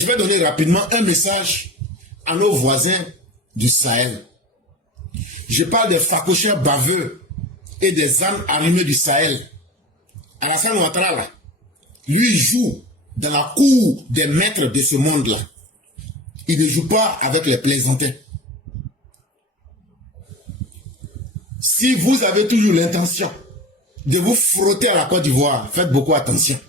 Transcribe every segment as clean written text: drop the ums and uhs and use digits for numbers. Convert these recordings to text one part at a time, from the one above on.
Je vais donner rapidement un message à nos voisins du Sahel. Je parle des facocheurs baveux et des âmes armées du Sahel. Alassane Ouattara, là, lui joue dans la cour des maîtres de ce monde-là. Il ne joue pas avec les plaisantins. Si vous avez toujours l'intention de vous frotter à la Côte d'Ivoire, faites beaucoup attention.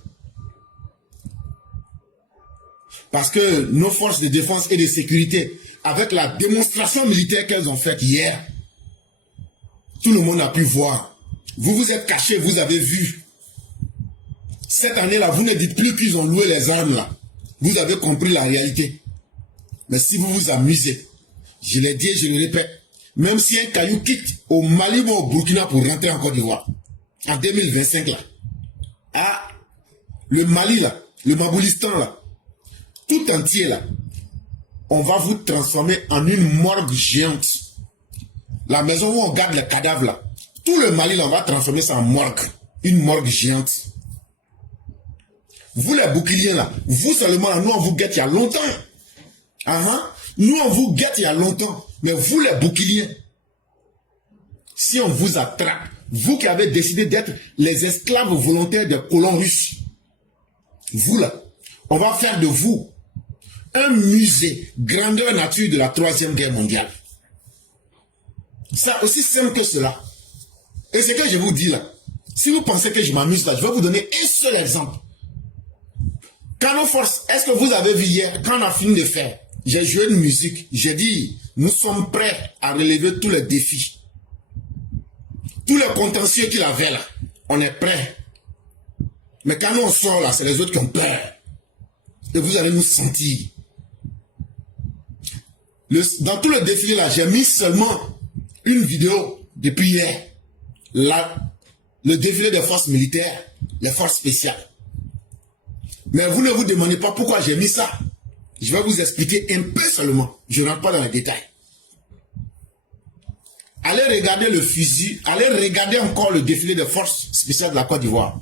Parce que nos forces de défense et de sécurité, avec la démonstration militaire qu'elles ont faite hier, tout le monde a pu voir. Vous vous êtes cachés, vous avez vu. Cette année-là, vous ne dites plus qu'ils ont loué les armes là. Vous avez compris la réalité. Mais si vous vous amusez, je l'ai dit et je le répète, même si un caillou quitte au Mali ou au Burkina pour rentrer en Côte d'Ivoire, en 2025 là, ah, le Mali là, le Maboulistan là, tout entier là, on va vous transformer en une morgue géante. La maison où on garde les cadavres là, tout le Mali là, on va transformer ça en morgue, une morgue géante. Vous les boucliers là, vous seulement là, nous on vous guette il y a longtemps. Nous on vous guette il y a longtemps, mais vous les boucliers, si on vous attrape, vous qui avez décidé d'être les esclaves volontaires des colons russes, vous là, on va faire de vous un musée grandeur nature de la 3e guerre mondiale. C'est aussi simple que cela. Et ce que je vous dis là, si vous pensez que je m'amuse là, je vais vous donner un seul exemple. Quand nos forces, est-ce que vous avez vu hier, quand on a fini de faire, j'ai joué une musique, j'ai dit, nous sommes prêts à relever tous les défis. Tous les contentieux qu'il avait là, on est prêts. Mais quand nous on sort là, c'est les autres qui ont peur. Et vous allez nous sentir. Dans tout le défilé là, j'ai mis seulement une vidéo depuis hier. Là, le défilé des forces militaires, les forces spéciales. Mais vous ne vous demandez pas pourquoi j'ai mis ça. Je vais vous expliquer un peu seulement. Je ne rentre pas dans les détails. Allez regarder le fusil. Allez regarder encore le défilé des forces spéciales de la Côte d'Ivoire.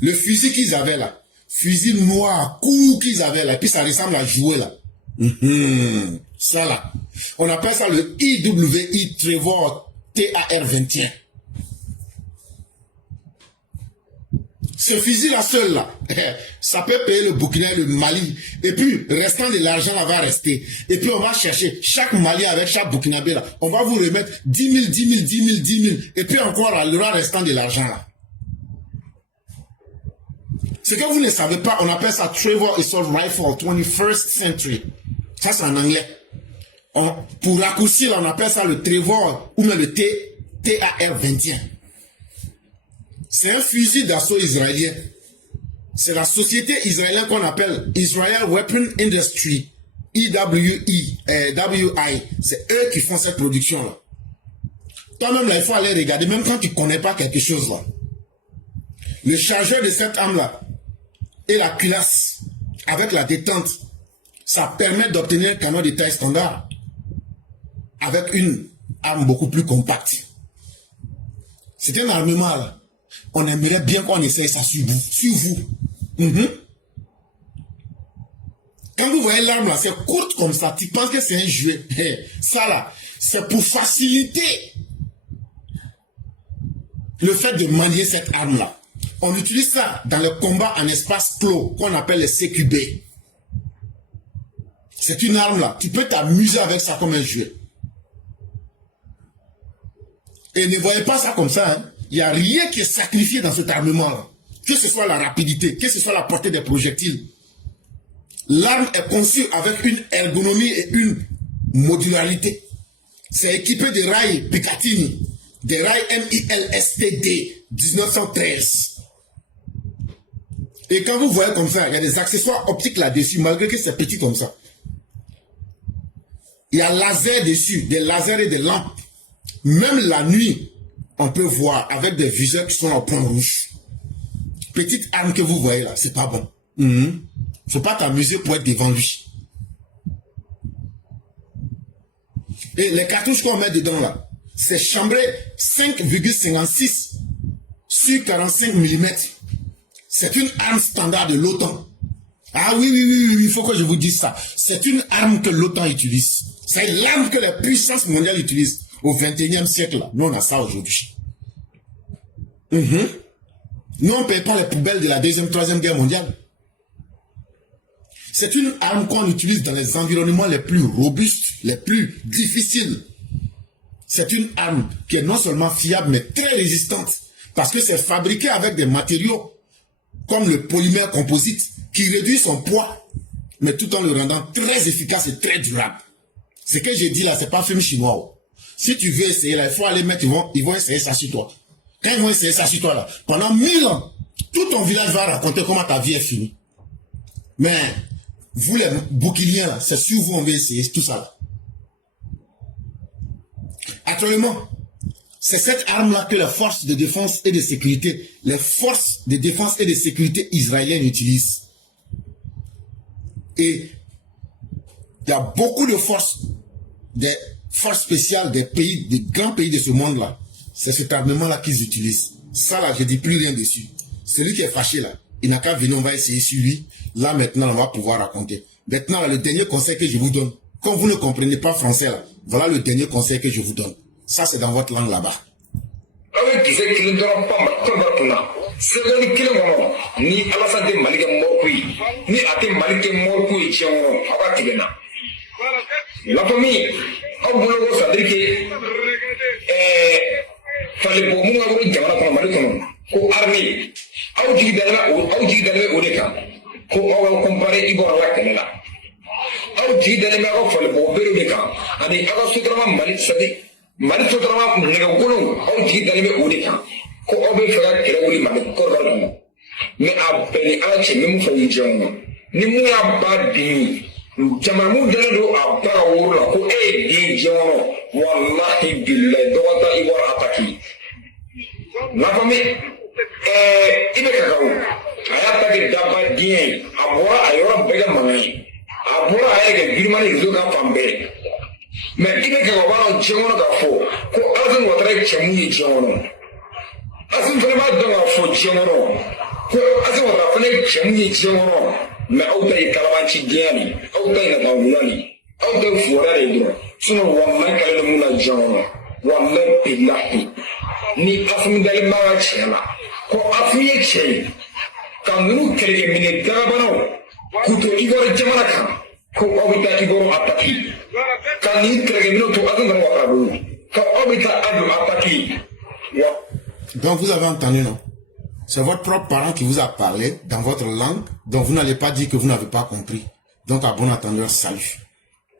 Le fusil qu'ils avaient là. Fusil noir, court qu'ils avaient là. Et puis ça ressemble à jouer là. Ça là. On appelle ça le IWI Trevor TAR-21. Ce fusil là seul là, ça peut payer le Burkina et le Mali. Et puis, restant de l'argent là va rester. Et puis on va chercher chaque Mali avec chaque Burkinabé là. On va vous remettre 10 000, 10 000, 10 000, 10 000. Et puis encore là, le restant de l'argent là. Ce que vous ne savez pas, on appelle ça Trevor Assault Rifle 21st Century. Ça c'est en anglais. Pour raccourcir là, on appelle ça le Trevor ou même le TAR-21. C'est un fusil d'assaut israélien. C'est la société israélienne qu'on appelle Israel Weapon Industry, IWI. C'est eux qui font cette production-là. Toi-même, là, il faut aller regarder, même quand tu ne connais pas quelque chose là. Le chargeur de cette arme-là et la culasse avec la détente, ça permet d'obtenir un canon de taille standard avec une arme beaucoup plus compacte. C'est un armement là. On aimerait bien qu'on essaye ça sur vous. Sur vous. Quand vous voyez l'arme là, c'est courte comme ça. Tu penses que c'est un jouet. Ça là, c'est pour faciliter le fait de manier cette arme là. On utilise ça dans le combat en espace clos qu'on appelle le CQB. C'est une arme là. Tu peux t'amuser avec ça comme un jouet. Et ne voyez pas ça comme ça. Il n'y a rien qui est sacrifié dans cet armement-là. Que ce soit la rapidité, que ce soit la portée des projectiles. L'arme est conçue avec une ergonomie et une modularité. C'est équipé de rails Picatinny, des rails MILSTD 1913. Et quand vous voyez comme ça, il y a des accessoires optiques là-dessus, malgré que c'est petit comme ça. Il y a laser dessus, des lasers et des lampes. Même la nuit, on peut voir avec des viseurs qui sont en point rouge. Petite arme que vous voyez là, c'est pas bon. Faut pas t'amuser pour être devant lui. Et les cartouches qu'on met dedans là, c'est chambré 5,56 sur 45 mm. C'est une arme standard de l'OTAN. Ah oui, oui, oui, oui, il faut que je vous dise ça. C'est une arme que l'OTAN utilise. C'est l'arme que les puissances mondiales utilisent au 21e siècle. Nous, on a ça aujourd'hui. Nous, on ne paye pas les poubelles de la deuxième, troisième guerre mondiale. C'est une arme qu'on utilise dans les environnements les plus robustes, les plus difficiles. C'est une arme qui est non seulement fiable, mais très résistante. Parce que c'est fabriqué avec des matériaux comme le polymère composite qui réduit son poids, mais tout en le rendant très efficace et très durable. Ce que j'ai dit là, c'est pas un film chinois. Si tu veux essayer là, il faut aller mettre, ils vont essayer ça sur toi. Quand ils vont essayer ça sur toi là, pendant 1000 ans, tout ton village va raconter comment ta vie est finie. Mais vous les bouquiliens là, c'est sur vous on va essayer tout ça là. Actuellement, c'est cette arme-là que les forces de défense et de sécurité, les forces de défense et de sécurité israéliennes utilisent. Et il y a beaucoup de forces, des forces spéciales des pays, des grands pays de ce monde-là. C'est cet armement-là qu'ils utilisent. Ça là, je ne dis plus rien dessus. Celui qui est fâché là, il n'a qu'à venir, on va essayer sur lui. Là maintenant, on va pouvoir raconter. Maintenant, là, le dernier conseil que je vous donne, quand vous ne comprenez pas français là, voilà le dernier conseil que je vous donne. Ça, c'est dans votre langue là-bas. La famille, on vous le savez que fallait pour moi avoir une jamana comme Maricon, pour armée, Audi d'aller au décan, pour comparer Ibor la Canela. Audi d'aller au fallait pour Bérudecan, and the other Sutrama Marit Sadi, Maritotrama Negolo, Audi d'aller au décan, pour Obefra Keroli Marit Corvalon. Mais à peine à chez même for John, ni moins bad being. Jamamu dalo abara wura ko di jono wallahi billahi dawata iwar ataki la fami ibe ka kawo ayata ke daba dien abora ayora bega mami abora ayege girmani rizoga pambe me ibe ka wala jono ka fo ko azun watare chemu jono azun fele ma donga fo jono ko azun watare fele chemu jono mais aw ta ye kalabanci diɲɛ ni aw ta ye nata wula ni aw ta ye fuwara de dɔrɔn sinɔn walayi kale mun na diɲɛ kɔnɔ walayi bilahi ni afumi dali ma ka tiɲɛ la ko afu ye cɛ ye ka ninnu kɛlɛkɛminɛ dagabanaw k'u to Ivoire jamana kan ko aw bɛ taa Ivoire ataki ka nin kɛlɛkɛminɛw to aw ka nana wara bolo ka aw bɛ taa adu ataki. Donc vous avez entendu, non? C'est votre propre parent qui vous a parlé dans votre langue, donc vous n'allez pas dire que vous n'avez pas compris. Donc à bon entendeur, salut.